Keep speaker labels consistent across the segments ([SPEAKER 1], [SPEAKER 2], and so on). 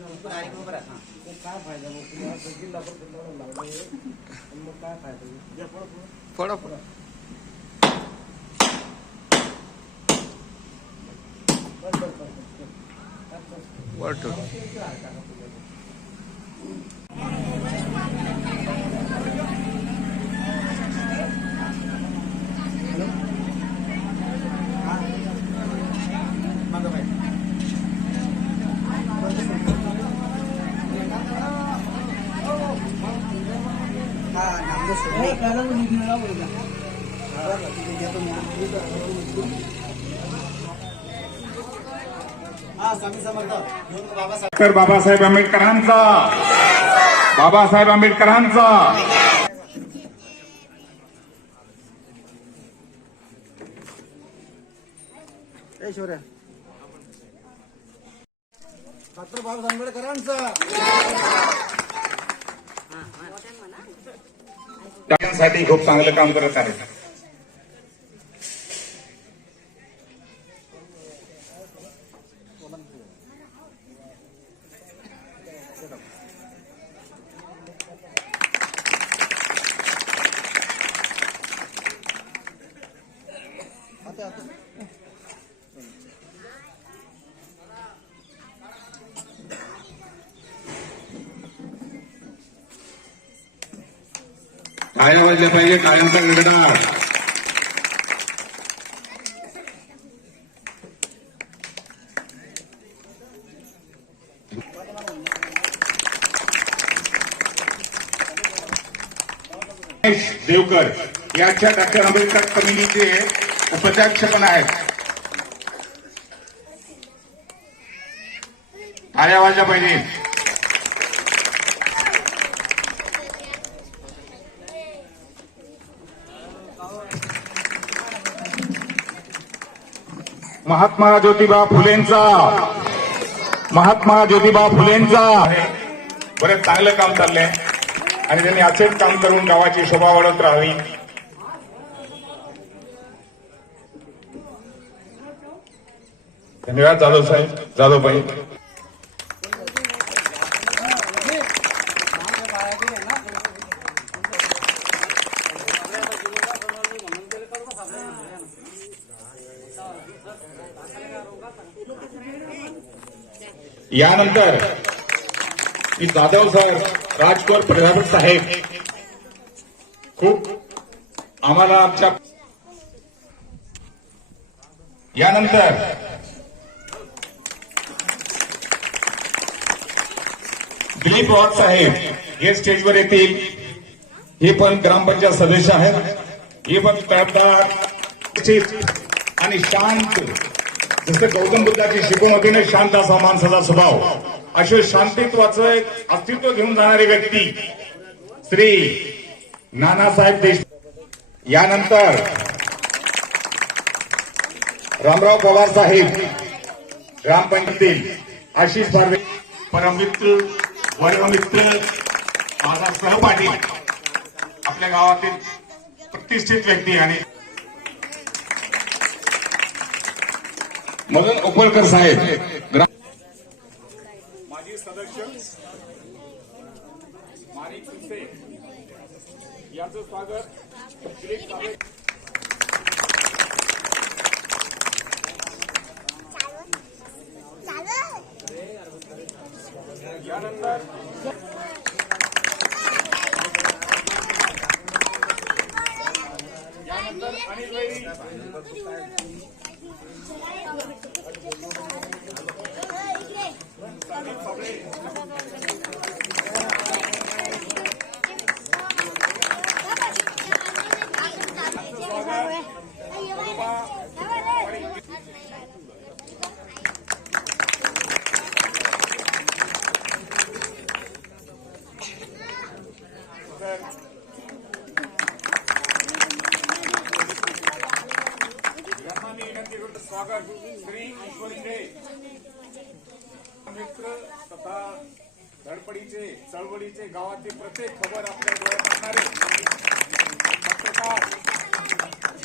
[SPEAKER 1] काय फायदा मग मग काय फायदा
[SPEAKER 2] फोडा फोडा
[SPEAKER 1] बस, जा बाबासाहेब.
[SPEAKER 3] डॉक्टर बाबासाहेब आंबेडकरांचा. बाबासाहेब आंबेडकरांचा.
[SPEAKER 1] ऐश्वर्या डॉक्टर बाबासाहेब आंबेडकरांचा.
[SPEAKER 3] त्यांसाठी खूप चांगलं काम करत आहेत.
[SPEAKER 1] आता
[SPEAKER 3] वाजल्या पाहिजे टाळ्यांचा गडगडाट देवकर यांच्या डॉक्टर आंबेडकर कमिटीचे उपाध्यक्ष पण आहेत. टाळ्या वाजल्या पाहिजे. महात्मा ज्योतिबा फुलेंचा. महात्मा ज्योतिबा फुलेंचा. बरेच चांगलं काम चाललंय. आणि त्यांनी असेच काम करून गावाची शोभा वाढत राहावी. धन्यवाद जाधव साहेब जाधव यानंतर मी जाधव सर राजकोर प्रधान साहेब खूप आम्हाला आमच्या यानंतर दिलीप पवार साहेब हे स्टेजवर येतील. हे पण ग्रामपंचायत सदस्य आहेत. हे पण तळपदार आणि शांत जसं गौतम बुद्धाची शिकवण होती ना शांत असा माणसाचा स्वभाव. असे शांतित्वाचं एक अस्तित्व घेऊन जाणारी व्यक्ती श्री नानासाहेब देशमुख. यानंतर रामराव पवार साहेब ग्रामपंचायतील आशिष बारवे परममित्र वर्गमित्र माझा सहपाठी आपल्या गावातील प्रतिष्ठित व्यक्ती आणि मदन उपळकर साहेब माजी सदस्य माणिक सुसे याचं स्वागत दिलीप साहेब यानंतर यानंतर अनिल वैरी स्वागत श्री ईश्वरीचे मित्र तथा धडपडीचे चळवळीचे गावातील प्रत्येक खबर आपल्या डोळ्यात आणणारे पत्रकार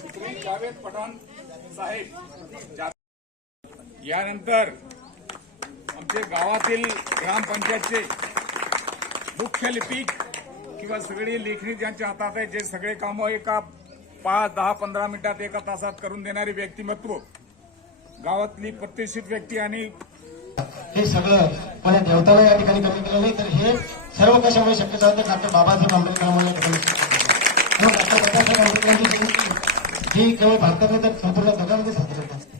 [SPEAKER 3] श्री जावेद पठाण साहेब जा- यानंतर आमचे गावातील ग्रामपंचायतचे मुख्य लिपिक किंवा सगळी लेखणी ज्यांच्या हातात आहे जे सगळे कामं एका पाच दहा पंधरा मिनिटात एका तासात करून देणारी व्यक्तिमत्व गावातली प्रतिष्ठित व्यक्ती आणि
[SPEAKER 2] हे सगळं पण देवताला या ठिकाणी कमी केलं नाही तर हे सर्व कशामुळे शक्य झालं तर डॉक्टर बाबासाहेब आंबेडकरांमुळे म्हणून डॉक्टर बाबासाहेब आंबेडकरांची जयंती ही केवळ भारतात नाही तर संपूर्ण जगामध्ये साजरी होत असते.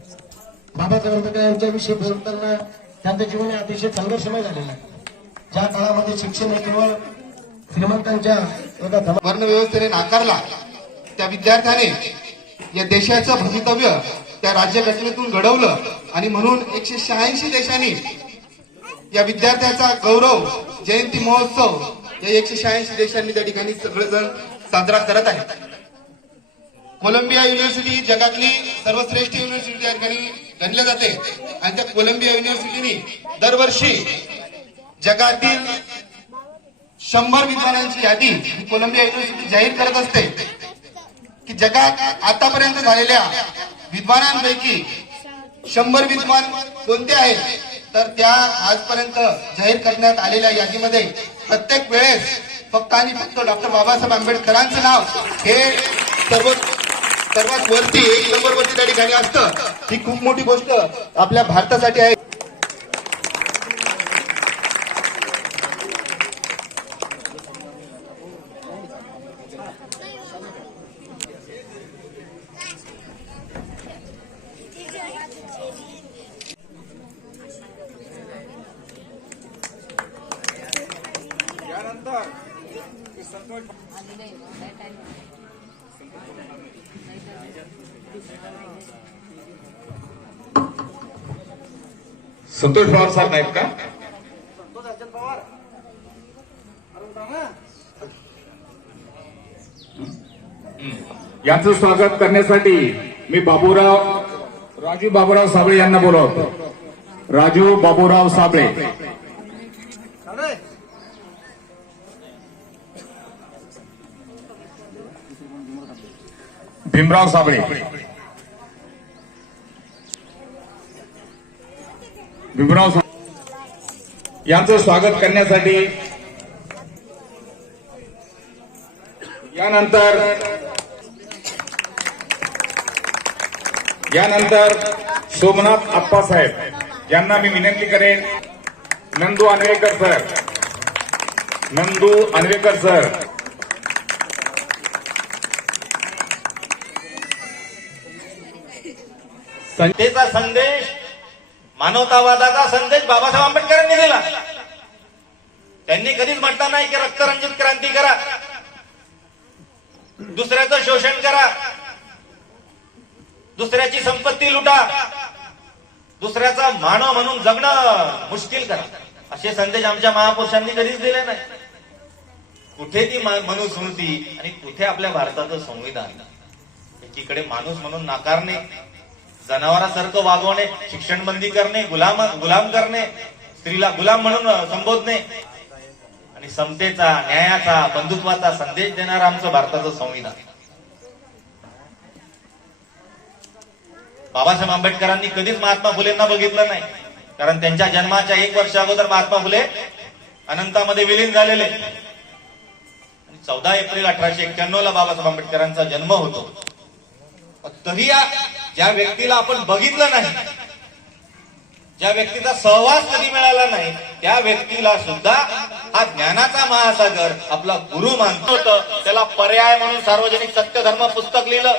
[SPEAKER 2] बाबासाहेब आंबेडकर यांच्याविषयी बोलताना त्यांचं जीवन हे अतिशय संघर्षमय झालेलं आहे. ज्या काळामध्ये शिक्षण हे केवळ श्रीमंतांच्या एका
[SPEAKER 4] वर्णव्यवस्थेने नाकारला त्या विद्यार्थ्याने या देशाचं भवितव्य त्या राज्यघटनेतून घडवलं आणि म्हणून एकशे शहाऐंशी देशांनी या विद्यार्थ्याचा गौरव जयंती महोत्सव या एकशे शहाऐंशी देशांनी त्या ठिकाणी सगळेजण साजरा करत आहेत. कोलंबिया युनिव्हर्सिटी जगातली सर्वश्रेष्ठ युनिव्हर्सिटी त्या ठिकाणी गणल्या जाते. आणि त्या कोलंबिया युनिव्हर्सिटीने दरवर्षी जगातील शंभर विद्वानांची यादी कोलंबिया युनिव्हर्सिटी जाहीर करत असते. की जगात आतापर्यंत झालेल्या विद्वानांपैकी शंभर विद्वान कोणते आहेत? तर त्या आजपर्यंत जाहीर करण्यात आलेल्या यादीमध्ये प्रत्येक वेळेस फक्त आणि फक्त डॉक्टर बाबासाहेब आंबेडकरांचं नाव हे सर्व सर्वात वरती एक नंबर वरती त्या ठिकाणी असतं. ही खूप मोठी गोष्ट आपल्या भारतासाठी आहे.
[SPEAKER 3] संतोष पवार साहेब नाहीत का? यांचं स्वागत करण्यासाठी मी बाबूराव राजू बाबूराव साबळे यांना बोलवतो. राजू बाबूराव साबळे. भीमराव साबळे. भीमराव यांचं स्वागत करण्यासाठी यानंतर यानंतर सोमनाथ आप्पासाहेब यांना मी विनंती करेन नंदू अनवेकर सर. नंदू अनवेकर सर.
[SPEAKER 5] संतेचा संदेश मानवतावादाचा संदेश बाबासाहेब आंबेडकरांनी दिला. त्यांनी कधीच म्हटलं नाही की रक्तरंजित क्रांती करा. दुसऱ्याचं शोषण करा. दुसऱ्याची संपत्ती लुटा. दुसऱ्याचा मानव म्हणून जगणं मुश्किल करा. असे संदेश आमच्या महापुरुषांनी कधीच दिले नाही. कुठे ती मनुस्मृती आणि कुठे आपल्या भारताचं संविधान? एकीकडे माणूस म्हणून नाकारणे जनावरासारखं वागवणे शिक्षण बंदी करणे गुलाम गुलाम करणे स्त्रीला गुलाम म्हणून संबोधणे. आणि समतेचा न्यायाचा बंधुत्वाचा संदेश देणार आमचं भारताचं संविधान. बाबासाहेब आंबेडकरांनी कधीच महात्मा फुलेंना बघितलं नाही. कारण त्यांच्या जन्माच्या एक वर्ष अगोदर महात्मा फुले अनंतामध्ये विलीन झालेले. आणि चौदा एप्रिल अठराशे एक्क्याण्णव ला बाबासाहेब आंबेडकरांचा जन्म होतो. तरी या ज्या व्यक्तीला आपण बघितलं नाही ज्या व्यक्तीचा सहवास कधी मिळाला नाही त्या व्यक्तीला सुद्धा हा ज्ञानाचा महासागर आपला गुरु मानतो. होतं त्याला पर्याय म्हणून सार्वजनिक सत्यधर्म पुस्तक लिहिलं.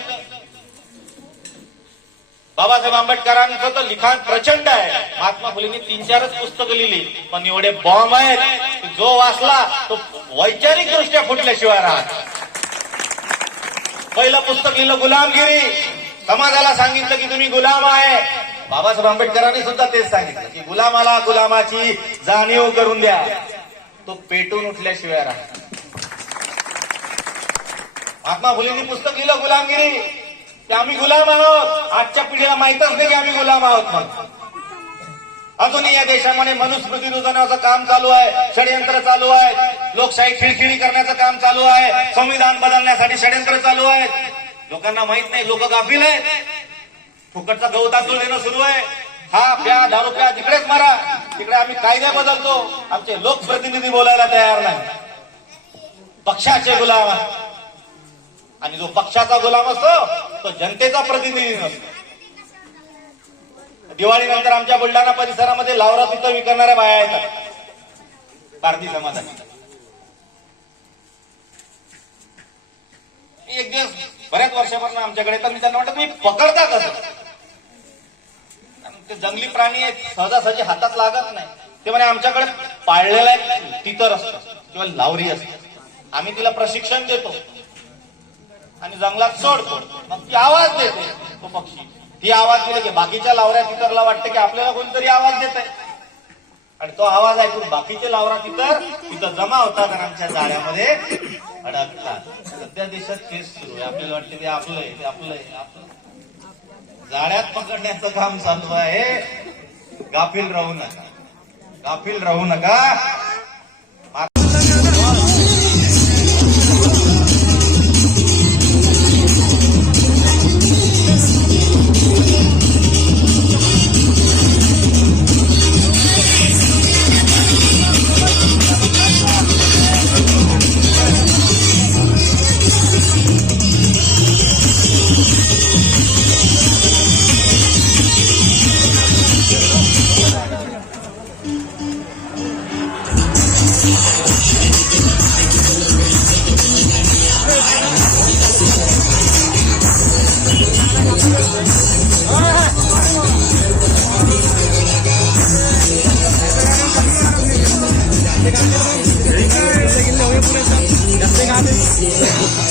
[SPEAKER 5] बाबासाहेब आंबेडकरांचं तर लिखाण प्रचंड आहे. महात्मा फुलेंनी तीन चारच पुस्तकं लिहिली पण एवढे बॉम्ब आहेत जो वाचला तो वैचारिक दृष्ट्या फुटल्याशिवाय राहत पहिलं पुस्तक लिहिलं गुलामगिरी. समाजाला सांगितलं की तुम्ही गुलाम आहे. बाबासाहेब आंबेडकरांनी सुद्धा तेच सांगितलं की गुलामाला गुलामाची जाणीव करून द्या. तो पेटून उठल्याशिवाय राहा महात्मा फुलेंनी पुस्तक लिहिलं गुलामगिरी. की आम्ही गुलाम आहोत. आजच्या पिढीला माहितच नाही की आम्ही गुलाम आहोत म्हणून. अजूनही या देशामध्ये मनुस्मृती रुजवण्याचं काम चालू आहे. षडयंत्र चालू आहे लोकशाही खिळखिळी करण्याचं काम चालू आहे. संविधान बदलण्यासाठी षडयंत्र चालू आहेत. लोकांना माहीत नाही लोक गाफील आहेत. फुकटचा गहू तांदूळ देणं सुरू आहे. हा प्या दारू प्या तिकडेच मारा. तिकडे आम्ही कायदे बदलतो. आमचे लोकप्रतिनिधी बोलायला तयार नाही. पक्षाचे गुलाम आणि जो पक्षाचा गुलाम असतो तो जनतेचा प्रतिनिधी नसतो. दिवाळीनंतर आमच्या बुलढाणा परिसरामध्ये लावरा तिथं विकणाऱ्या बाया येतात. भारतीय समाजाच्या एक दिवस बऱ्याच वर्षापासून आमच्याकडे तर मी त्यांना म्हणतो तुम्ही पकडता कसं? ते जंगली प्राणी आहेत सहजासहजी हातात लागत नाही. ते म्हणे आमच्याकडे पाळलेला एक तितर असतं किंवा लावरी असते. आम्ही तिला प्रशिक्षण देतो आणि जंगलात सोडतो. मग ती आवाज देते तो पक्षी. ती आवाज दिले की बाकीच्या लावऱ्या तितरला वाटतं की आपल्याला कोणतरी आवाज देत आहे आणि तो आवाज ऐकून बाकीचे लावरा तितर तिथं जमा होतात आणि आमच्या जाळ्यामध्ये अडकतात. सध्या देशात केस सुरू आहे. आपल्याला वाटतं ते आपलं आहे ते आपलं आहे. आपलं जाळ्यात पकडण्याचं काम चालू आहे. गाफील राहू नका. गाफील राहू नका. Thank you.